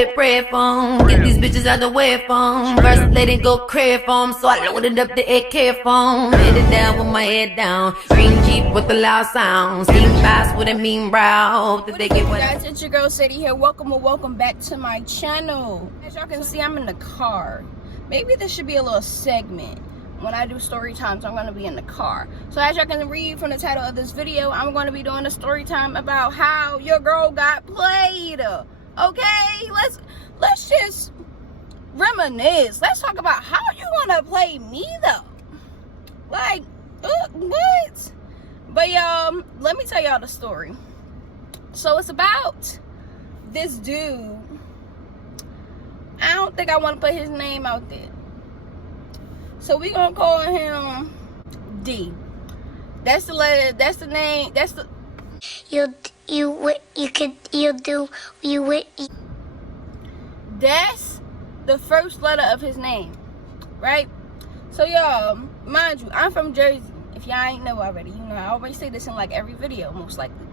said pray for 'em. Get these bitches out the way for 'em. First lady go crave for 'em, so I loaded up the AK for 'em. Headed down with my head down. Green Jeep with the loud sound. Steam fast with a mean brow. Hope that they get what. Guys, it's your girl Sadie here. Welcome back to my channel. As y'all can see, I'm in the car. Maybe this should be a little segment. When I do story times, I'm going to be in the car. So as y'all can read from the title of this video, I'm going to be doing a story time about how your girl got played. Okay, let's just reminisce. Let's talk about how you want to play me though. Like, what? But y'all, let me tell y'all the story. So it's about this dude. I don't think I want to put his name out there. So we gonna call him D. That's the letter. That's the name. That's the. That's the first letter of his name, right? So y'all, mind you, I'm from Jersey. If y'all ain't know already, you know I always say this in like every video, most likely.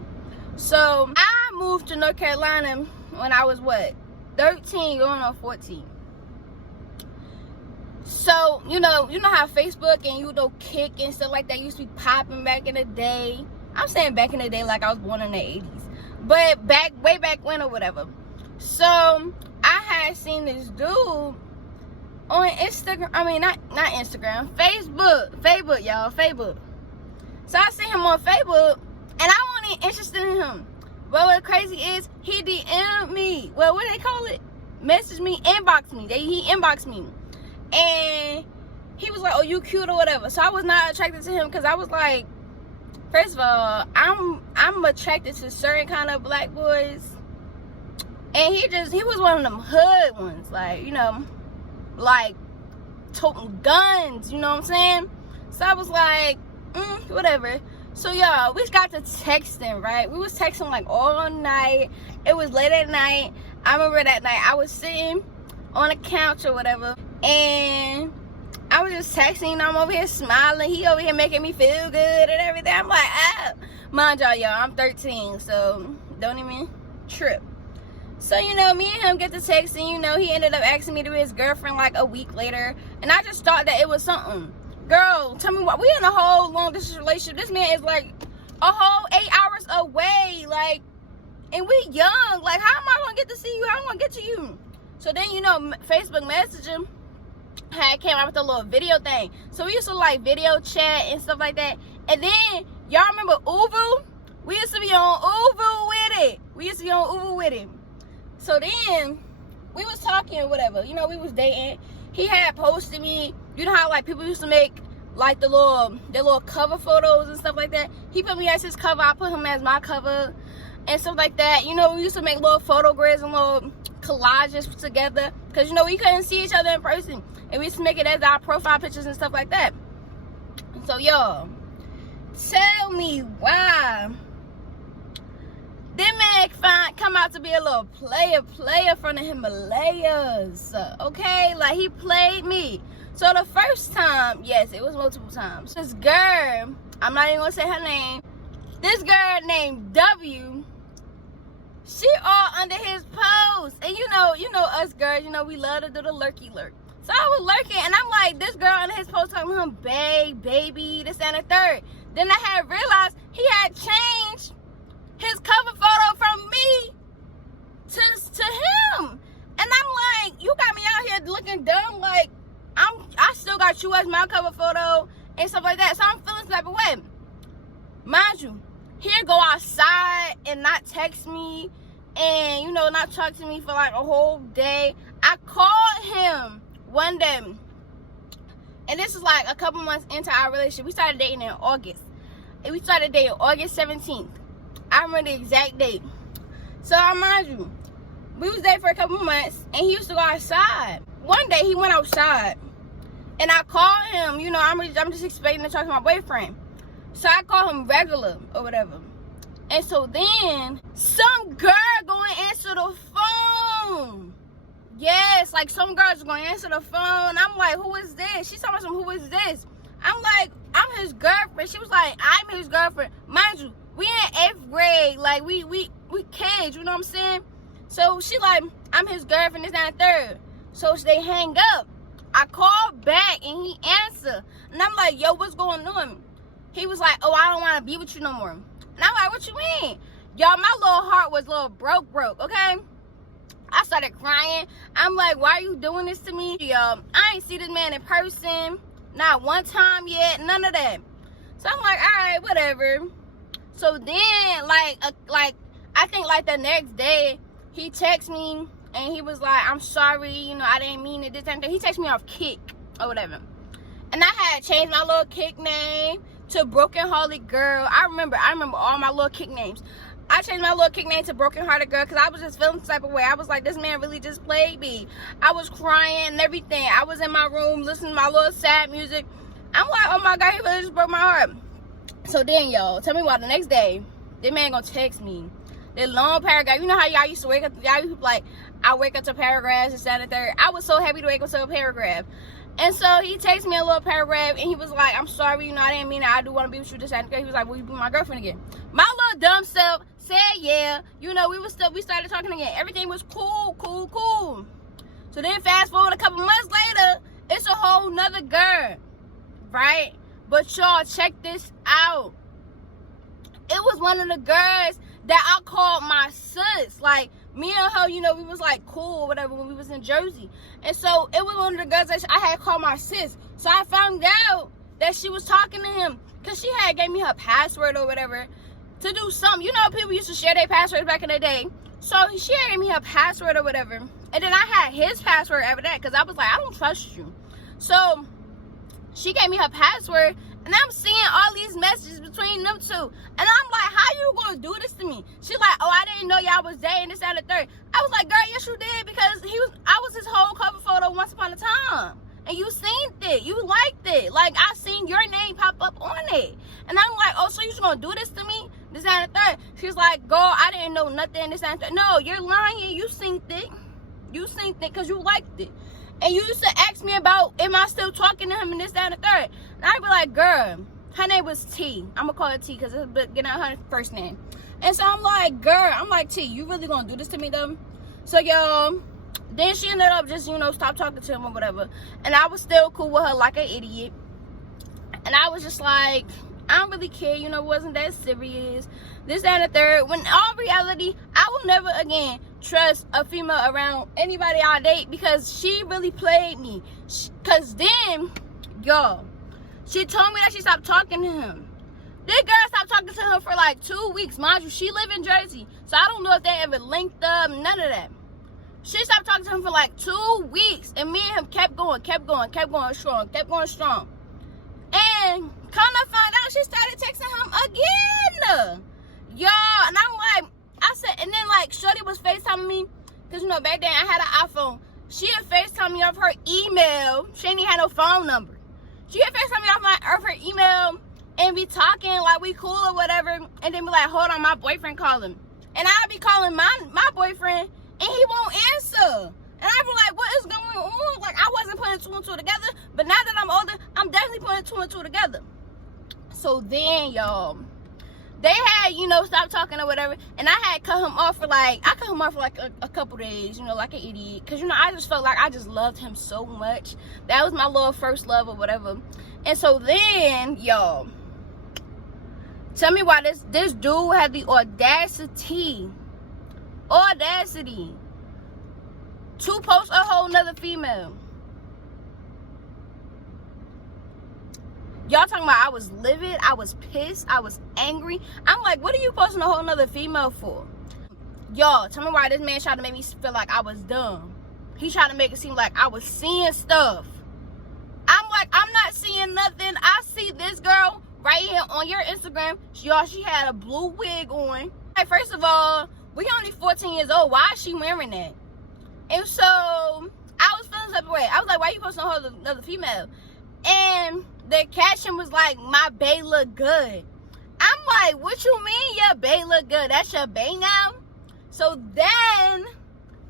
So I moved to North Carolina when I was what, 13 going on 14. So, you know how Facebook and Kick and stuff like that used to be popping back in the day. I'm saying back in the day like I was born in the 80s. But way back when or whatever. So, I had seen this dude on Instagram. I mean, not Instagram. Facebook, y'all. Facebook. So, I seen him on Facebook and I wasn't interested in him. But what crazy is, he DM'd me. Well, what do they call it? Message me, inbox me. He inboxed me. And he was like, oh, you cute or whatever. So I was not attracted to him because I was like, first of all, I'm attracted to certain kind of black boys. And he was one of them hood ones. Like, like toting guns, you know what I'm saying? So I was like, whatever. So y'all, we got to texting, right? We was texting like all night. It was late at night. I remember that night I was sitting on a couch or whatever. And I was just texting. I'm over here smiling. He over here making me feel good and everything. I'm like, mind y'all, I'm 13, so don't even trip. So, me and him get to texting. He ended up asking me to be his girlfriend like a week later. And I just thought that it was something. Girl, tell me what. We in a whole long distance relationship. This man is like a whole 8 hours away. Like, and we young. Like, how am I going to get to see you? How am I going to get to you? So then, Facebook Messenger had came out with a little video thing. So we used to like video chat and stuff like that. And then y'all remember Uvu? We used to be on Uvu with it. So then we was talking or whatever. We was dating. He had posted me. You know how like people used to make like their little cover photos and stuff like that. He put me as his cover. I put him as my cover and stuff like that. We used to make little photo grids and little collages together because we couldn't see each other in person. And we used to make it as our profile pictures and stuff like that. So, y'all, tell me why that man come out to be a little player from the Himalayas. Okay? Like, he played me. So, the first time, yes, it was multiple times. This girl, I'm not even going to say her name. This girl named W, she all under his post. And you know us girls, we love to do the lurky lurk. So I was lurking, and I'm like, this girl under his post talking to him, baby, this and the third. Then I had realized he had changed his cover photo from me to him. And I'm like, you got me out here looking dumb. Like, I still got you as my cover photo and stuff like that. So I'm feeling some type of way. Mind you, he'll go outside and not text me and, not talk to me for like a whole day. I called him one day, and this is like a couple months into our relationship. We started dating in August, and we started dating August 17th. I remember the exact date. So I mind you, we was dating for a couple months, and he used to go outside. One day he went outside, and I called him. I'm just expecting to talk to my boyfriend. So I call him regular or whatever. And so then some girl go and answer the phone. Yes, like some girls going to answer the phone. I'm like, who is this? She's talking about who is this? I'm like, I'm his girlfriend. She was like, I'm his girlfriend. Mind you, we in 8th grade. Like, we kids, you know what I'm saying? So she like, I'm his girlfriend, this, that, and third. So they hang up. I called back and he answered. And I'm like, yo, what's going on? He was like, oh, I don't want to be with you no more. And I'm like, what you mean? Y'all, my little heart was a little broke, okay? I started crying. I'm like, why are you doing this to me? Y'all, I ain't see this man in person. Not one time yet. None of that. So I'm like, all right, whatever. So then, I think like the next day, he texted me and he was like, I'm sorry, you know, I didn't mean it, this and that. He texted me off Kick or whatever. And I had changed my little Kick name to Broken Hearted Girl. I remember all my little Kick names. I changed my little Kick name to Broken Hearted Girl because I was just feeling the type of way. I was like, this man really just played me. I was crying and everything. I was in my room listening to my little sad music. I'm like, oh my God, he really just broke my heart. So then, y'all, tell me why the next day, that man gonna text me. That long paragraph. You know how y'all used to wake up, y'all used to like, I wake up to paragraphs and that and third. I was so happy to wake up to a paragraph. And so he texted me a little paragraph and he was like, I'm sorry, you know, I didn't mean it. I do want to be with you, this and that. He was like, will you be my girlfriend again? My little dumb self said yeah. You know, we started talking again. Everything was cool. So then fast forward a couple months later, it's a whole nother girl, right? But y'all, check this out. It was one of the girls that I called my sis. Like, me and her, you know, we was like cool or whatever when we was in Jersey. And so it was one of the girls that I had called my sis. So I found out that she was talking to him because she had gave me her password or whatever to do something. You know, people used to share their passwords back in the day. So she had gave me her password or whatever. And then I had his password after that because I was like, I don't trust you. So she gave me her password. And I'm seeing all these messages between them two. And I'm like, how you gonna do this to me? She like, oh, I didn't know y'all was dating, this, and the third. I was like, girl, yes, you did. Because I was his whole cover photo once upon a time. And you seen it. You liked it. Like, I seen your name pop up on it. And I'm like, oh, so you just gonna do this to me? This, and the third. She's like, girl, I didn't know nothing, this, and the third. No, you're lying. You seen it. You seen it because you liked it. And you used to ask me about, am I still talking to him and this, that, and the third. And I'd be like, girl, her name was T. I'm going to call her T because it's getting out her first name. And so I'm like, girl, T, you really going to do this to me, though? So, y'all, then she ended up just, you know, stop talking to him or whatever. And I was still cool with her like an idiot. And I was just like, I don't really care, you know, it wasn't that serious. This, that, and the third. When in all reality, I will never again trust a female around anybody I date because she really played me. Because then, y'all, she told me that she stopped talking to him. This girl stopped talking to him for like 2 weeks. Mind you, she live in Jersey. So I don't know if they ever linked up, none of that. She stopped talking to him for like 2 weeks. And me and him kept going strong. And come to find out, she started texting him again. Y'all, and I'm like, I said, and then like Shorty was FaceTiming me. Because, you know, back then I had an iPhone. She had FaceTimed me off her email. She ain't even had no phone number. She had FaceTimed me off her email and be talking like we cool or whatever. And then be like, hold on, my boyfriend calling. And I'd be calling my boyfriend and he won't answer. And I'd be like, what is going on? Like, I wasn't putting two and two together. But now that I'm older, I'm definitely putting two and two together. So then, y'all, they had, you know, stopped talking or whatever. And I had cut him off for like, a couple days, you know, like an idiot. Because, you know, I just felt like I just loved him so much. That was my little first love or whatever. And so then, y'all, tell me why this dude had the audacity to post a whole nother female. Y'all talking about I was livid, I was pissed, I was angry. I'm like, what are you posting a whole nother female for? Y'all, tell me why this man tried to make me feel like I was dumb. He tried to make it seem like I was seeing stuff. I'm like, I'm not seeing nothing. I see this girl right here on your Instagram. Y'all, she had a blue wig on. Like, first of all, we only 14 years old. Why is she wearing that? And so, I was feeling some way. I was like, why you posting a whole another female? And the caption was like, my bae look good. I'm like, what you mean your bae look good? That's your bae now? So then,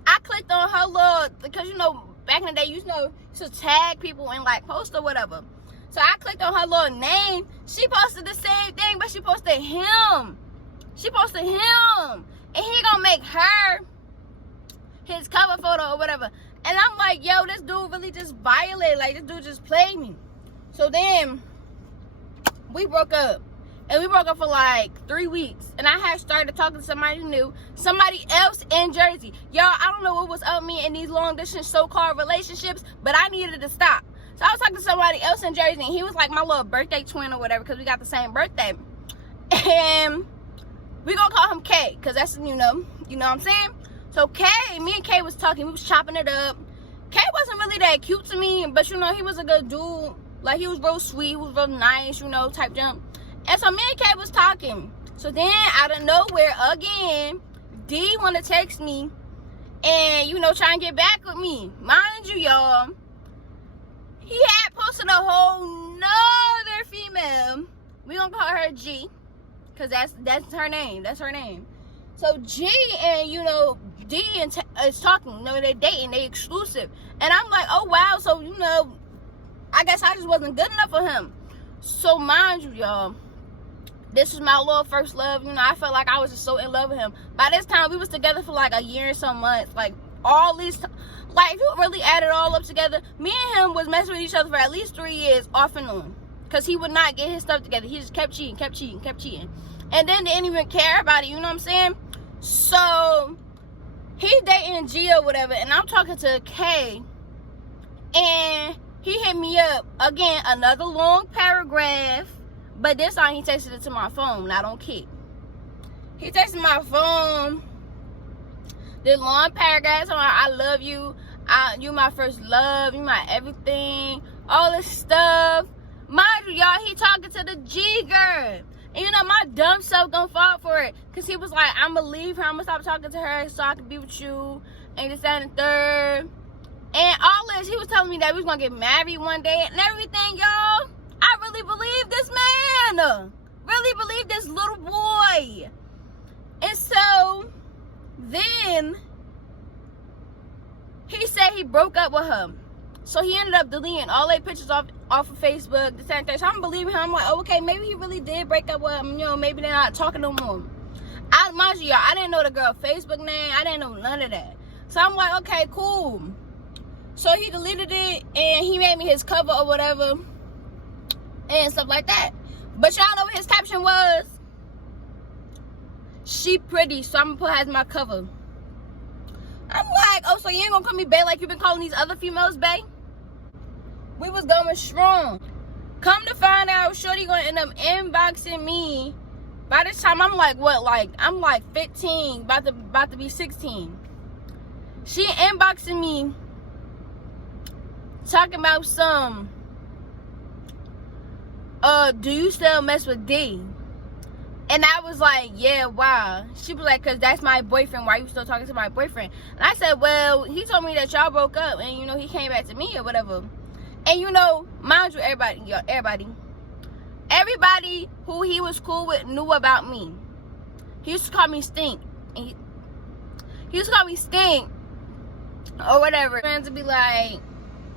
I clicked on her little, because, you know, back in the day, you know, to tag people and like post or whatever. So I clicked on her little name. She posted the same thing, but she posted him. And he gonna make her his cover photo or whatever. And I'm like, yo, this dude really just violated. Like, this dude just played me. So then we broke up. And we broke up for like 3 weeks. And I had started talking to somebody new. Somebody else in Jersey. Y'all, I don't know what was up with me in these long distance so-called relationships. But I needed to stop. So I was talking to somebody else in Jersey. And he was like my little birthday twin or whatever. Because we got the same birthday. And we gonna call him K. Because that's, you know what I'm saying? So K, me and K was talking. We was chopping it up. K wasn't really that cute to me. But, you know, he was a good dude. Like, he was real sweet. He was real nice, you know, type jump. And so me and Kay was talking. So then out of nowhere again, D wanna text me and, you know, try and get back with me. Mind you, y'all, he had posted a whole nother female. We gonna call her G, cause that's her name. That's her name. So G and, you know, D is talking. You know, they dating. They exclusive. And I'm like, oh wow. So, you know, I guess I just wasn't good enough for him. So mind you, y'all, this was my little first love. You know, I felt like I was just so in love with him. By this time, we was together for like a year and some months. Like, all these, like, if you really add it all up together, me and him was messing with each other for at least 3 years, off and on. Because he would not get his stuff together. He just kept cheating. And then didn't even care about it, you know what I'm saying? So, he's dating G or whatever, and I'm talking to K, and he hit me up. Again, another long paragraph. But this time he texted it to my phone, not on Kick. He texted my phone. This long paragraph, so I love you. You my first love. You my everything. All this stuff. Mind you, y'all, he talking to the G girl. And you know, my dumb self gonna fall for it. Because he was like, I'm gonna leave her. I'm gonna stop talking to her so I can be with you. And this, that, and the third. And all this, he was telling me that we was gonna get married one day and everything, y'all. I really believe this man. Really believe this little boy. And so, then, he said he broke up with her. So he ended up deleting all their pictures off of Facebook, the same thing. So I'm believing him. I'm like, oh, okay, maybe he really did break up with him. You know, maybe they're not talking no more. Mind you, y'all, I didn't know the girl's Facebook name. I didn't know none of that. So I'm like, okay, cool. So he deleted it, and he made me his cover or whatever, and stuff like that. But y'all know what his caption was? She pretty, so I'm gonna put her as my cover. I'm like, oh, so you ain't gonna call me bae like you've been calling these other females bae? We was going strong. Come to find out, shorty gonna end up inboxing me. By this time, I'm like, what? Like, I'm like 15, about to be 16. She inboxing me, talking about some, do you still mess with D? And I was like, yeah, wow. She was like, cause that's my boyfriend. Why are you still talking to my boyfriend? And I said, well, he told me that y'all broke up, and you know, he came back to me or whatever. And you know, mind you, everybody who he was cool with knew about me. He used to call me Stink. And he used to call me Stink or whatever. Friends would be like,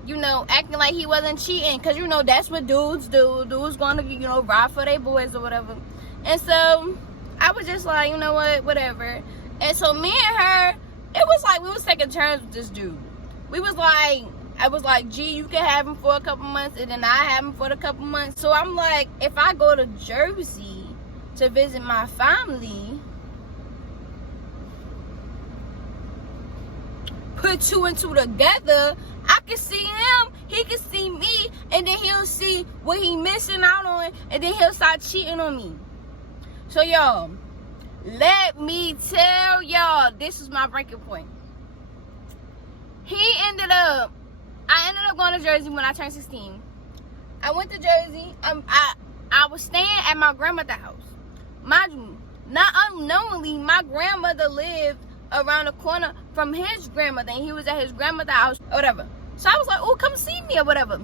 you know, acting like he wasn't cheating, cause you know that's what dudes do. Dudes gonna, you know, ride for their boys or whatever. And so I was just like, you know what, whatever. And so me and her, it was like we was taking turns with this dude. We was like, I was like, gee, you can have him for a couple months, and then I have him for a couple months. So I'm like, if I go to Jersey to visit my family, put two and two together, I can see him, he can see me, and then he'll see what he missing out on, and then he'll start cheating on me. So y'all, let me tell y'all, this is my breaking point. I ended up going to Jersey when I turned 16. I went to Jersey. I was staying at my grandmother's house. Mind you, not unknowingly, my grandmother lived around the corner from his grandmother, and he was at his grandmother's house or whatever. So I was like, oh, come see me or whatever.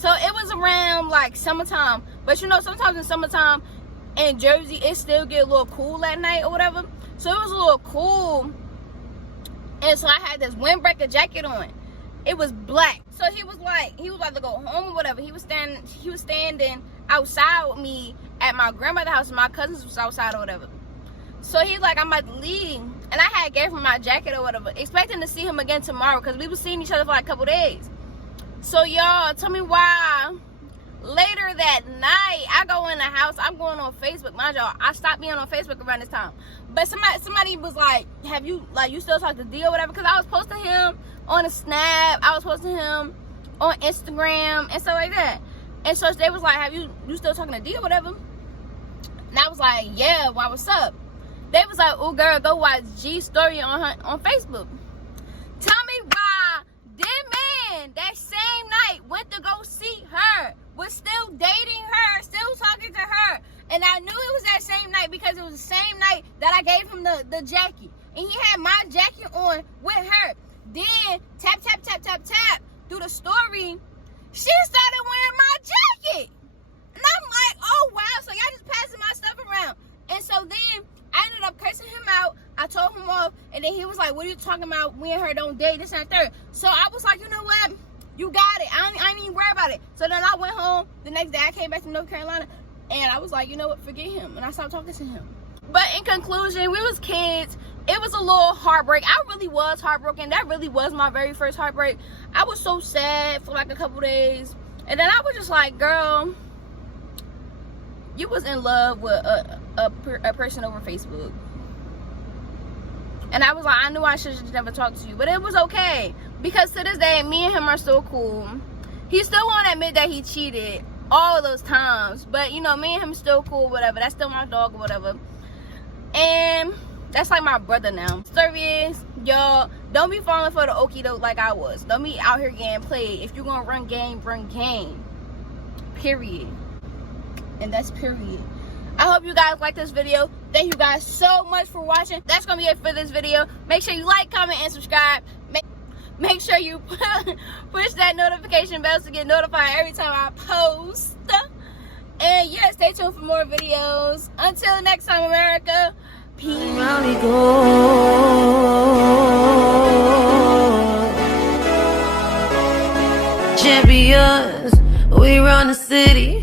So it was around like summertime. But you know, sometimes in summertime in Jersey, it still get a little cool at night or whatever. So it was a little cool. And so I had this windbreaker jacket on. It was black. So he was about to go home or whatever. He was standing outside with me at my grandmother's house, and my cousins was outside or whatever. So he's like, I'm about to leave. And I had gave him my jacket or whatever, expecting to see him again tomorrow because we were seeing each other for like a couple days. So y'all, tell me why later that night I go in the house, I'm going on Facebook. Mind y'all, I stopped being on Facebook around this time. But somebody was like, have you, like, you still talk to D or whatever? Because I was posting him on a Snap, I was posting him on Instagram and stuff like that. And so they was like, have you still talking to D or whatever? And I was like, yeah, why, what's up? They was like, oh girl, go watch G's story on Facebook. Tell me why that man that same night went to go see her, was still dating her, still talking to her. And I knew it was that same night because it was the same night that I gave him the jacket. And he had my jacket on with her. Then, tap, tap, tap, tap, tap, through the story, she started wearing my jacket. And I'm like, oh wow, so y'all just passing my stuff around. And so then, I ended up cursing him out. I told him off, and then he was like, what are you talking about? Me and her don't date, this and that, third. So I was like, you know what? You got it. I ain't even worry about it. So then I went home. The next day I came back to North Carolina, and I was like, you know what? Forget him. And I stopped talking to him. But in conclusion, we was kids. It was a little heartbreak. I really was heartbroken. That really was my very first heartbreak. I was so sad for like a couple days. And then I was just like, girl, you was in love with a person over Facebook. And I was like, I knew I should have never talked to you. But it was okay. Because to this day, me and him are still cool. He still won't admit that he cheated all of those times. But, you know, me and him still cool, whatever. That's still my dog or whatever. And that's like my brother now. Story is, y'all, don't be falling for the okie doke like I was. Don't be out here getting played. If you're going to run game, run game. Period. And that's period. I hope you guys like this video. Thank you guys so much for watching. That's gonna be it for this video. Make sure you like, comment, and subscribe. Make sure you push that notification bell to get notified every time I post. And yeah, stay tuned for more videos. Until next time, America, peace. Champions, we run the city.